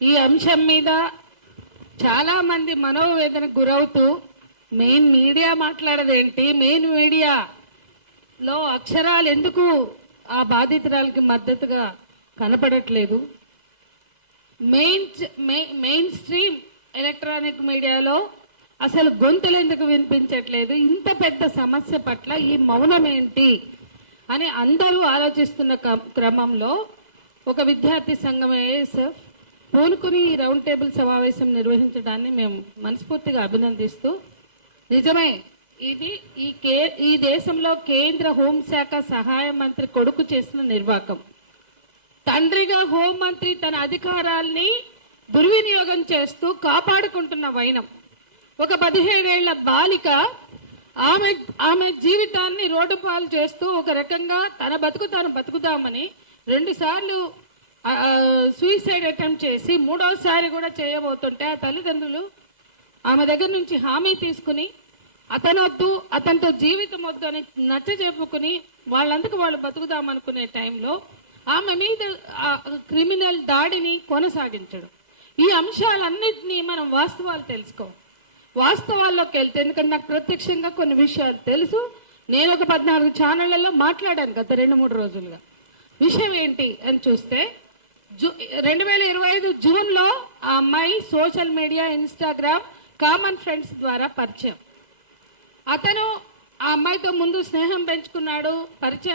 ఈ అంశం మీద చాలా మంది మనోవేదనకు గురవుతూ మెయిన్ మీడియా మాట్లాడదేంటి, మెయిన్ మీడియాలో అక్షరాలు ఎందుకు ఆ బాధితురాలకి మద్దతుగా కనపడట్లేదు, మెయిన్ స్ట్రీమ్ ఎలక్ట్రానిక్ మీడియాలో అసలు గొంతులు ఎందుకు వినిపించట్లేదు, ఇంత పెద్ద సమస్య పట్ల ఈ మౌనం ఏంటి అని అందరూ ఆలోచిస్తున్న క్రమంలో ఒక విద్యార్థి సంఘం ఏఎస్ఎఫ్ పూనుకుని ఈ రౌండ్ టేబుల్ సమావేశం నిర్వహించడాన్ని మేము మనస్ఫూర్తిగా అభినందిస్తూ, నిజమే ఇది ఈ దేశంలో కేంద్ర హోంశాఖ సహాయ మంత్రి కొడుకు చేసిన నిర్వాకం. తండ్రిగా హోంమంత్రి తన అధికారాల్ని దుర్వినియోగం చేస్తూ కాపాడుకుంటున్న వైనం. ఒక 17 ఏళ్ల బాలిక ఆమె జీవితాన్ని రోడ్డు పాలు చేస్తూ ఒక రకంగా తన బతుకు తాను బతుకుదామని 2 సార్లు సూసైడ్ అటెంప్ట్ చేసి 3వసారి కూడా చేయబోతుంటే ఆ తల్లిదండ్రులు ఆమె దగ్గర నుంచి హామీ తీసుకుని అతనొద్దు, అతనితో జీవితం వద్దు అని నచ్చ చెప్పుకుని వాళ్ళందుకు వాళ్ళు బతుకుదామనుకునే టైంలో ఆమె మీద క్రిమినల్ దాడిని కొనసాగించడం. ఈ అంశాలన్నింటినీ మనం వాస్తవాలు వాస్తవాల్లోకి వెళ్తే, ఎందుకంటే నాకు ప్రత్యక్షంగా కొన్ని విషయాలు తెలుసు. నేను ఒక 14 ఛానళ్లలో మాట్లాడాను గత 2-3 రోజులుగా. విషయం ఏంటి అని చూస్తే 2025 జూన్లో ఆ అమ్మాయి social media, Instagram, common friends ద్వారా పరిచయం. అతను ఆ అమ్మాయితో ముందు స్నేహం పెంచుకున్నాడు, పరిచయం